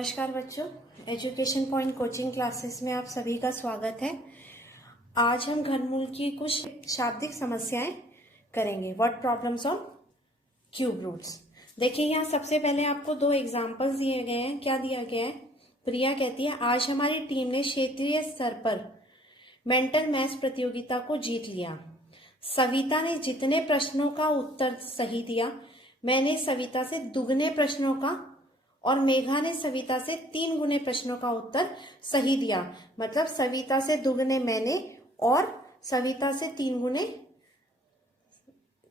नमस्कार बच्चों, education point coaching classes में आप सभी का स्वागत है। आज हम घनमूल की कुछ शाब्दिक समस्याएं करेंगे। What problems on cube roots. देखिए, यहाँ सबसे पहले आपको दो एग्जांपल्स दिए गए हैं। क्या दिया गया है? प्रिया कहती है, आज हमारी टीम ने क्षेत्रीय स्तर पर मेंटल मैथ्स प्रतियोगिता को जीत लिया। सविता ने जितने प्रश्नों का उत्तर सही दिया, मैंने सविता से दुगने प्रश्नों का और मेघा ने सविता से 3 गुने प्रश्नों का उत्तर सही दिया। मतलब सविता से दुगने मैंने और सविता से 3 गुने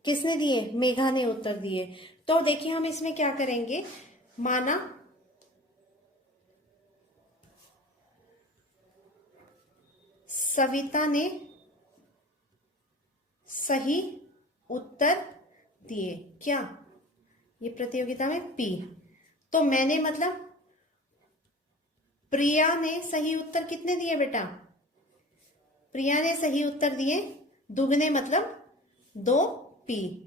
किसने दिए? मेघा ने उत्तर दिए। तो देखिए, हम इसमें क्या करेंगे। माना सविता ने सही उत्तर दिए। क्या? ये प्रतियोगिता में पी। तो मैंने मतलब प्रिया ने सही उत्तर कितने दिए बेटा? प्रिया ने सही उत्तर दिए दुगने, मतलब 2p।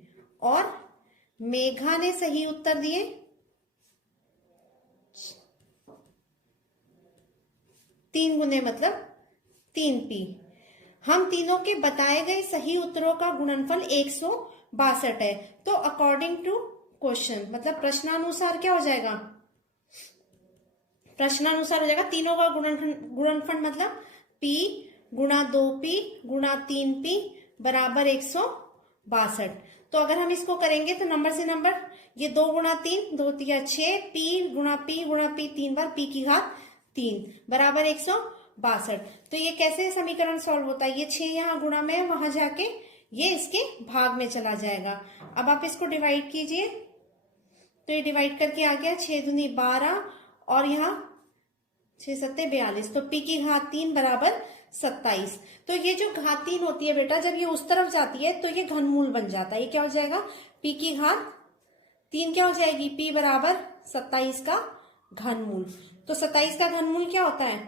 और मेघा ने सही उत्तर दिए 3 गुने, मतलब 3p। हम तीनों के बताए गए सही उत्तरों का गुणनफल 162 है। तो अकॉर्डिंग टू क्वेश्चन, मतलब प्रश्नानुसार क्या हो जाएगा? प्रश्नानुसार हो जाएगा तीनों का गुणनफल मतलब p गुणा 2p गुणा 3p बराबर 162। तो अगर हम इसको करेंगे तो नंबर से नंबर, ये 2 गुणा 3, 2 तिया 6, p गुणा p 3 बार p की घात 3 बराबर 162। तो ये कैसे समीकरण सॉल्व होता है? ये 6 यहाँ गुणा में, वहां जाके ये इसके भाग में चला जाएगा। अब आप इसको डिवाइड कीजिए, तो ये डिवाइड करके आ गया 6 दूनी 12 और यहाँ 6 सत्ते 42। तो p की घात 3 बराबर 27। तो ये जो घात 3 होती है बेटा, जब ये उस तरफ जाती है तो ये घनमूल बन जाता है। ये क्या हो जाएगा? p की घात 3 क्या हो जाएगी? p बराबर 27 का घनमूल। तो 27 का घनमूल क्या होता है?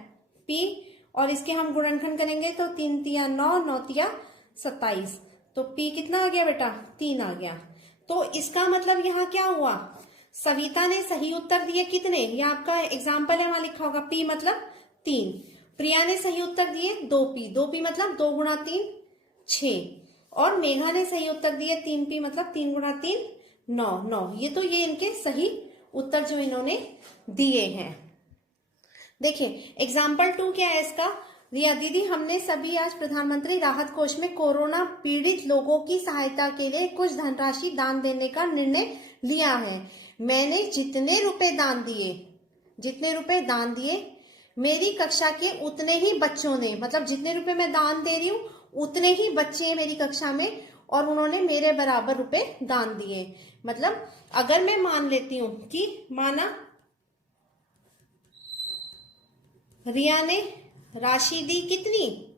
p। और इसके हम गुणनखंड करेंगे तो 3 तिया 9, 9 तिया 27। तो p कितना आ गया बेटा? 3 आ गया। तो इसका मतलब यहाँ क्या हुआ? सविता ने सही उत्तर दिए कितने? ये आपका एग्जाम्पल है, वहां लिखा होगा p मतलब 3। प्रिया ने सही उत्तर दिए 2p, 2p मतलब 2 गुणा 3 6। और मेघा ने सही उत्तर दिए 3p मतलब 3 गुणा 3 9 9। ये इनके सही उत्तर जो इन्होंने दिए हैं। देखिए एग्जाम्पल 2 क्या है इसका। रिया दीदी, हमने सभी आज प्रधानमंत्री राहत कोष में कोरोना पीड़ित लोगों की सहायता के लिए कुछ धनराशि दान देने का निर्णय लिया है। मैंने जितने रुपए दान दिए मेरी कक्षा के उतने ही बच्चों ने, मतलब जितने रुपए मैं दान दे रही हूं उतने ही बच्चे हैं मेरी कक्षा में और उन्होंने मेरे बराबर रुपए दान दिए। मतलब अगर मैं मान लेती हूं कि माना रिया ने राशि दी कितनी,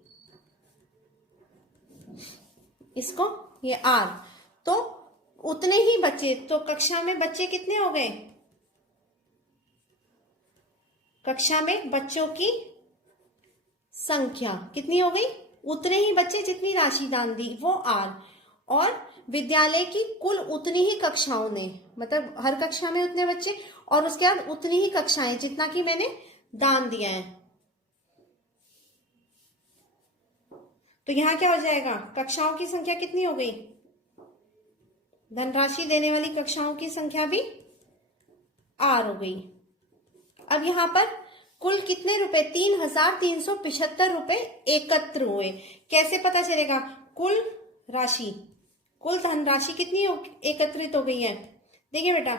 इसको ये r, तो उतने ही बच्चे, तो कक्षा में बच्चे कितने हो गए? कक्षा में बच्चों की संख्या कितनी हो गई? उतने ही बच्चे जितनी राशि दान दी वो r। और विद्यालय की कुल उतनी ही कक्षाओं ने, मतलब हर कक्षा में उतने बच्चे और उसके बाद उतनी ही कक्षाएं जितना कि मैंने दान दिया है। तो यहां क्या हो जाएगा? कक्षाओं की संख्या कितनी हो गई? धनराशि देने वाली कक्षाओं की संख्या भी r हो गई। अब यहां पर कुल कितने रुपए? 3375 रुपए एकत्र हुए। कैसे पता चलेगा? कुल धनराशि कितनी एकत्रित हो गई है? देखिए बेटा,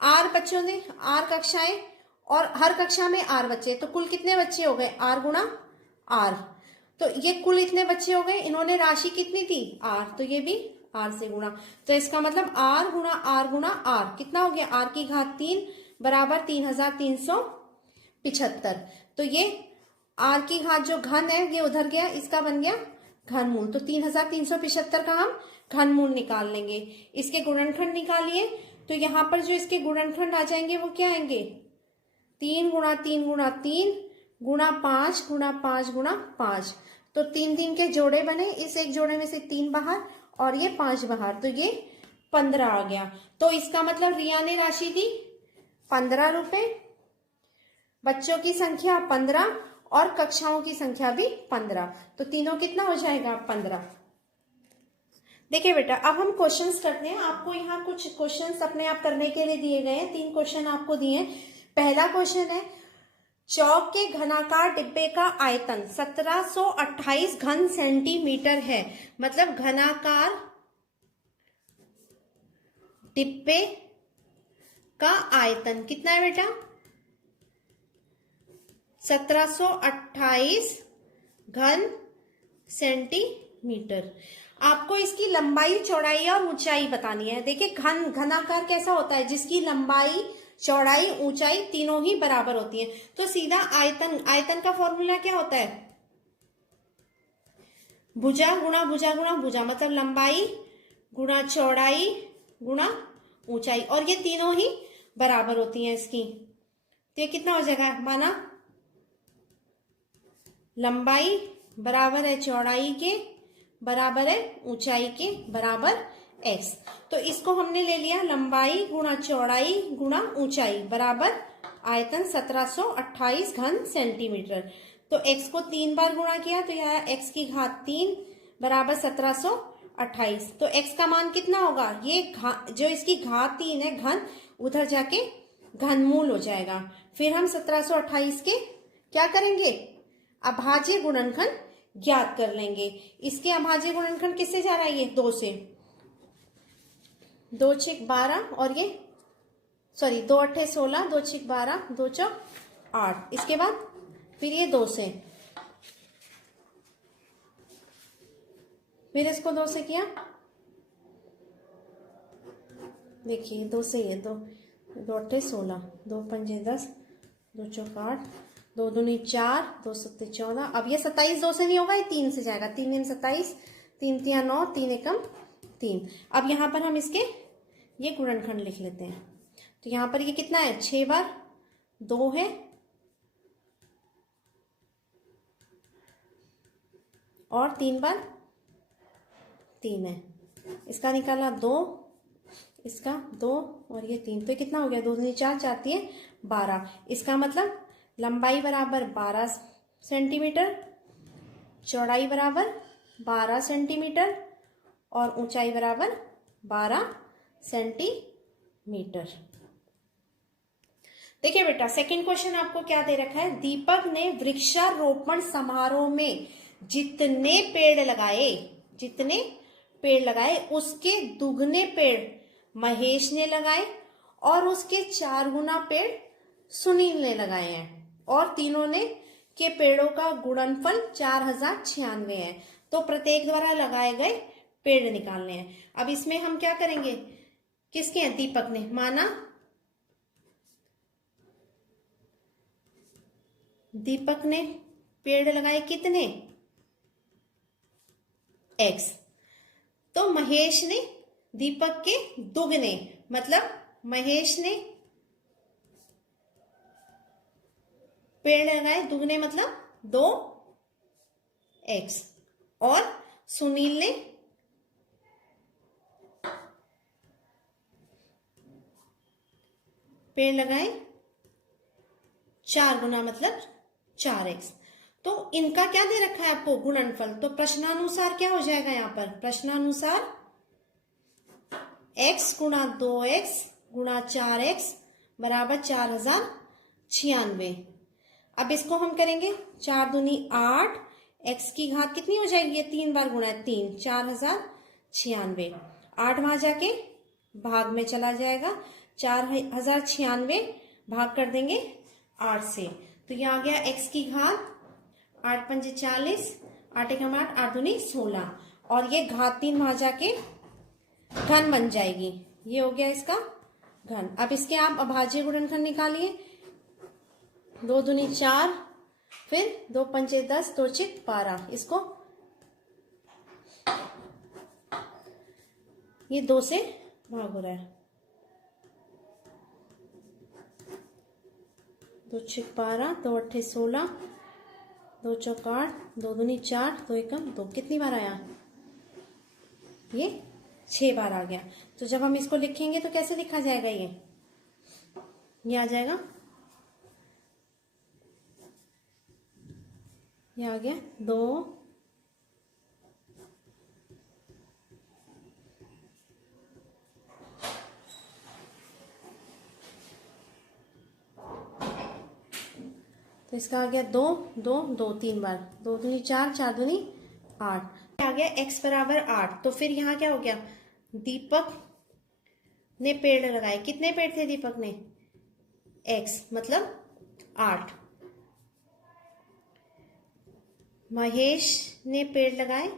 r बच्चों ने, r कक्षाएं और हर कक्षा में r बच्चे, तो कुल कितने बच्चे हो गए? r गुणा r। तो ये कुल इतने बच्चे हो गए, इन्होंने राशि कितनी थी? r, तो ये भी r से गुणा। तो इसका मतलब r गुणा r कितना हो गया? r की घात 3 बराबर 3375। तो ये r की घात जो घन है ये उधर गया, इसका बन गया घनमूल। तो 3375 का हम घनमूल निकाल लेंगे। इसके गुणनखंड निकालिए, तो यहाँ पर जो इसके गुणनखंड आ जाएंगे वो क्या आएंगे? 3 गुणा 3 गुणा 3 गुणा 5 गुणा 5 गुणा 5। तो 3 3 के जोड़े बने, इस एक जोड़े में से 3 बाहर और ये 5 बाहर, तो ये 15 आ गया। तो इसका मतलब रिया ने राशि दी 15 रुपए बच्चों की संख्या 15 और कक्षाओं की संख्या भी 15, तो तीनों कितना हो जाएगा 15। देखिए बेटा, अब हम क्वेश्चंस करते हैं। आपको यहाँ कुछ क्वेश्चंस अपने आप करने के लिए दिए गए हैं। 3 क्वेश्चन आपको दिए हैं। पहला क्वेश्चन है, चौक के घनाकार डिब्बे का आयतन 1728 घन सेंटीमीटर है। मतलब घनाकार डिब्बे का आयतन कितना है बेटा? 1728 घन सेंटीमीटर। आपको इसकी लंबाई, चौड़ाई और ऊंचाई बतानी है। देखिए, घनाकार कैसा होता है? जिसकी लंबाई, चौड़ाई, ऊंचाई तीनों ही बराबर होती है। तो सीधा आयतन का फॉर्मूला क्या होता है? भुजा गुणा भुजा गुणा भुजा, मतलब लंबाई गुणा चौड़ाई गुणा ऊंचाई, और ये तीनों ही बराबर होती हैं इसकी। तो ये कितना हो जाएगा? माना लंबाई बराबर है चौड़ाई के, बराबर है ऊंचाई के, बराबर x। तो इसको हमने ले लिया लंबाई गुणा चौड़ाई गुणा ऊंचाई बराबर आयतन 1728 घन सेंटीमीटर। तो x को 3 बार गुणा किया तो यह आया x की घात 3 बराबर 1728। तो x का मान कितना होगा? ये जो इसकी घात 3 है घन, उधर जाके घनमूल हो जाएगा। फिर हम 1728 के क्या करेंगे? अभाज्य गुणनखंड ज्ञात कर लेंगे। इसके अभाज्य गुणनखंड किससे जा रहा है? ये 2 से। 2 छीक 12 और ये 2 अट्ठे 16, 2 छीक 12, 2 चौक 8। इसके बाद फिर ये 2 से, फिर इसको 2 से किया। देखिए 2 से ये 2 अट्ठे 16, 2 पंजे 10, 2 चौक 8, 2 दूनी 4, 2 सत्ते 14। अब ये 27 2 से नहीं होगा, ये 3 से जाएगा। 3 दूनी 27, 3 तिया 9, 3 एकम 3। अब यहाँ पर हम इसके ये गुणनखंड लिख लेते हैं। तो यहाँ पर ये कितना है? 6 बार 2 है और 3 बार 3 है। इसका निकाला 2, इसका 2 और ये 3। तो कितना हो गया? 2 दूनी 4, 4 तिये 12। इसका मतलब लंबाई बराबर 12 सेंटीमीटर, चौड़ाई बराबर 12 सेंटीमीटर और ऊंचाई बराबर 12 सेंटीमीटर। देखिए बेटा, सेकंड क्वेश्चन आपको क्या दे रखा है? दीपक ने वृक्षारोपण समारोह में जितने पेड़ लगाए उसके दुगने पेड़ महेश ने लगाए और उसके 4 गुना पेड़ सुनील ने लगाए हैं, और तीनों ने के पेड़ों का गुणनफल 4096 है। तो प्रत्येक द्वारा लगाए गए पेड़ निकालने हैं। अब इसमें हम क्या करेंगे? किसके हैं? दीपक ने। माना दीपक ने पेड़ लगाए कितने? x। तो महेश ने दीपक के दुगने, मतलब महेश ने पेड़ लगाए दुगने मतलब 2x, और सुनील ने पेड़ लगाए 4 गुना मतलब 4x। तो इनका क्या दे रखा है आपको? गुणनफल। तो प्रश्नानुसार क्या हो जाएगा यहाँ पर? प्रश्नानुसार x गुणा 2x गुणा 4x बराबर 4096। अब इसको हम करेंगे 4 दूनी 8, x की घात कितनी हो जाएगी? ये 3 बार गुणा है 3, 4096। 8 वहां जाके भाग में चला जाएगा। 4096 भाग कर देंगे 8 से, तो ये आ गया x की घात 8 पंजे 40, 8 एकम 8, 8 दूनी 16, और ये घात 3 वहां जाके घन बन जाएगी। ये हो गया इसका घन। अब इसके आप अभाज्य गुणनखंड निकालिए। 2 दूनी 4, फिर 2 पंचे 10, 2 छिक 12। इसको ये 2 से भाग हो रहा है। 2 छिक 12, 2 अट्ठे 16, 2 चौक 8, 2 दूनी 4, 2 एकम 2। कितनी बार आया? ये 6 बार आ गया। तो जब हम इसको लिखेंगे तो कैसे लिखा जाएगा? ये आ जाएगा ये आ गया 2, तो इसका आ गया 2 2 2 3 बार, 2 दूनी 4 4 दूनी 8 आ गया x बराबर 8। तो फिर यहाँ क्या हो गया, दीपक ने पेड़ लगाए, कितने पेड़ थे दीपक ने, x मतलब 8। महेश ने पेड़ लगाए,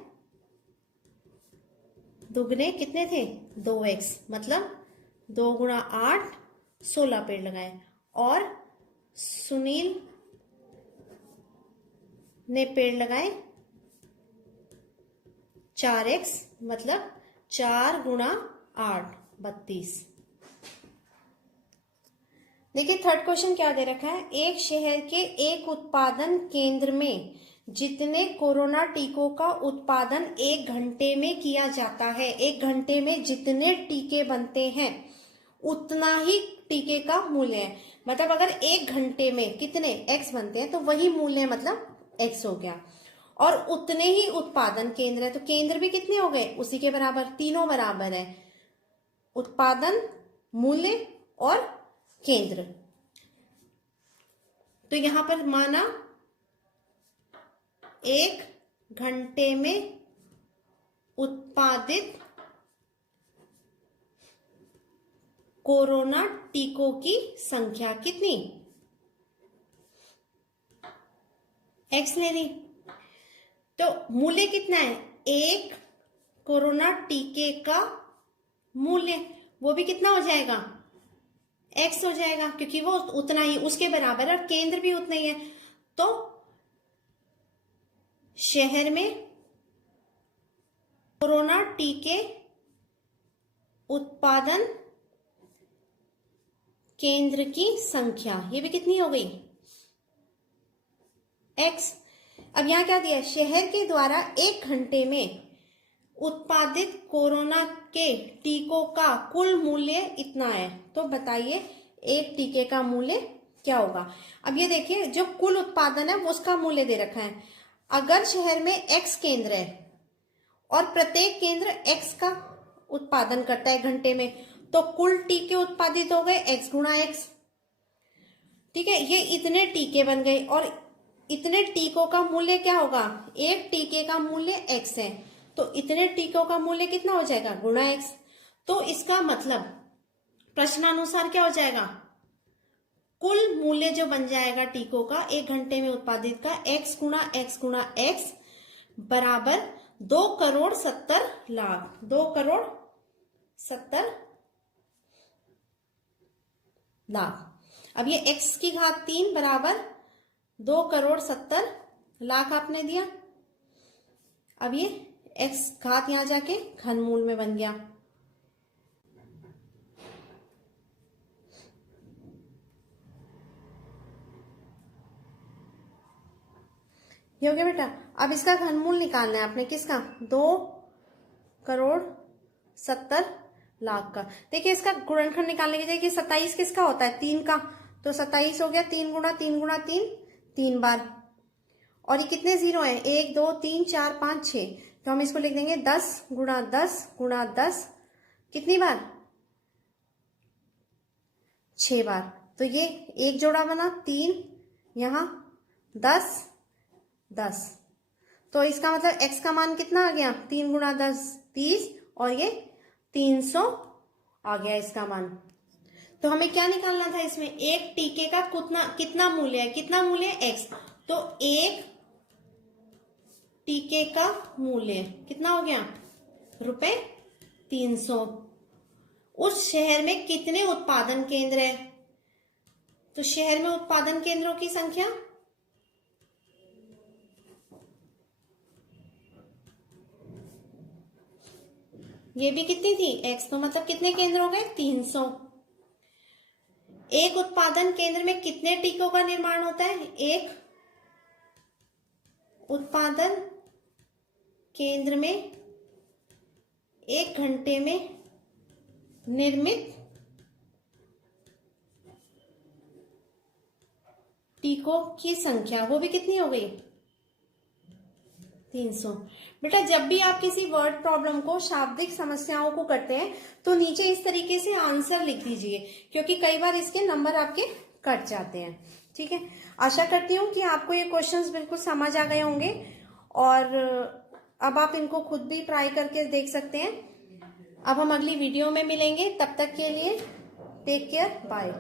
दुगने कितने थे, 2x मतलब 2 गुणा 8 16 पेड़ लगाए। और सुनील ने पेड़ लगाए 4x मतलब 4 गुणा 8 32। देखिए थर्ड क्वेश्चन क्या दे रखा है, एक शहर के एक उत्पादन केंद्र में जितने कोरोना टीकों का उत्पादन 1 घंटे में किया जाता है, 1 घंटे में जितने टीके बनते हैं उतना ही टीके का मूल्य है। मतलब अगर 1 घंटे में कितने x बनते हैं तो वही मूल्य है, मतलब x हो गया। और उतने ही उत्पादन केंद्र है, तो केंद्र भी कितने हो गए, उसी के बराबर, तीनों बराबर है, उत्पादन, मूल्य और केंद्र। तो यहां पर माना 1 घंटे में उत्पादित कोरोना टीकों की संख्या कितनी, x ले ली, तो मूल्य कितना है, 1 कोरोना टीके का मूल्य, वो भी कितना हो जाएगा, x हो जाएगा, क्योंकि वो उतना ही उसके बराबर है और केंद्र भी उतना ही है। तो शहर में कोरोना टीके उत्पादन केंद्र की संख्या, ये भी कितनी हो गई, x। अब यहां क्या दिया, शहर के द्वारा 1 घंटे में उत्पादित कोरोना के टीकों का कुल मूल्य इतना है। तो बताइए एक टीके का मूल्य क्या होगा। अब ये देखिए जो कुल उत्पादन है वो उसका मूल्य दे रखा है। अगर शहर में x केंद्र है और प्रत्येक केंद्र x का उत्पादन करता है घंटे में, तो कुल टीके उत्पादित हो गए x गुणा x। ठीक है, ये इतने टीके बन गए और इतने टीकों का मूल्य क्या होगा, एक टीके का मूल्य x है, तो इतने टीकों का मूल्य कितना हो जाएगा, गुणा x। तो इसका मतलब प्रश्नानुसार क्या हो जाएगा, कुल मूल्य जो बन जाएगा टीकों का 1 घंटे में उत्पादित का, x गुणा x बराबर 2,70,00,000, 2,70,00,000। अब ये x की घात 3 बराबर 2,70,00,000 आपने दिया। अब ये x घात यहां जाके घनमूल में बन गया। ये हो गया बेटा। अब इसका घनमूल निकालना है आपने, किसका, 2,70,00,000 का। देखिए इसका गुणनखंड निकालने की जगह 27 किसका होता है, 3 का, तो 27 हो गया 3 गुणा 3 गुणा 3 3 बार। और ये कितने जीरो हैं, 1 2 3 4 5 6, तो हम इसको लिख देंगे 10 गुणा 10 गुणा 10 कितनी बार, 6 बार। तो ये एक जोड़ा बना 3, यहां 10 10, तो इसका मतलब x का मान कितना आ गया, 3 गुणा 10 30, और ये 300 आ गया इसका मान। तो हमें क्या निकालना था इसमें, एक टीके का कितना मूल्य है, कितना मूल्य है, x। तो एक टीके का मूल्य कितना हो गया, ₹300। उस शहर में कितने उत्पादन केंद्र है, तो शहर में उत्पादन केंद्रों की संख्या, ये भी कितनी थी, x, तो मतलब कितने केंद्र हो गए, 300। एक उत्पादन केंद्र में कितने टीकों का निर्माण होता है, एक उत्पादन केंद्र में 1 घंटे में निर्मित टीकों की संख्या, वो भी कितनी हो गई, 300। बेटा जब भी आप किसी वर्ड प्रॉब्लम को, शाब्दिक समस्याओं को करते हैं तो नीचे इस तरीके से आंसर लिख दीजिए, क्योंकि कई बार इसके नंबर आपके कट जाते हैं। ठीक है, आशा करती हूँ कि आपको ये क्वेश्चंस बिल्कुल समझ आ गए होंगे और अब आप इनको खुद भी ट्राई करके देख सकते हैं। अब हम अगली वीडियो में मिलेंगे, तब तक के लिए टेक केयर, बाय।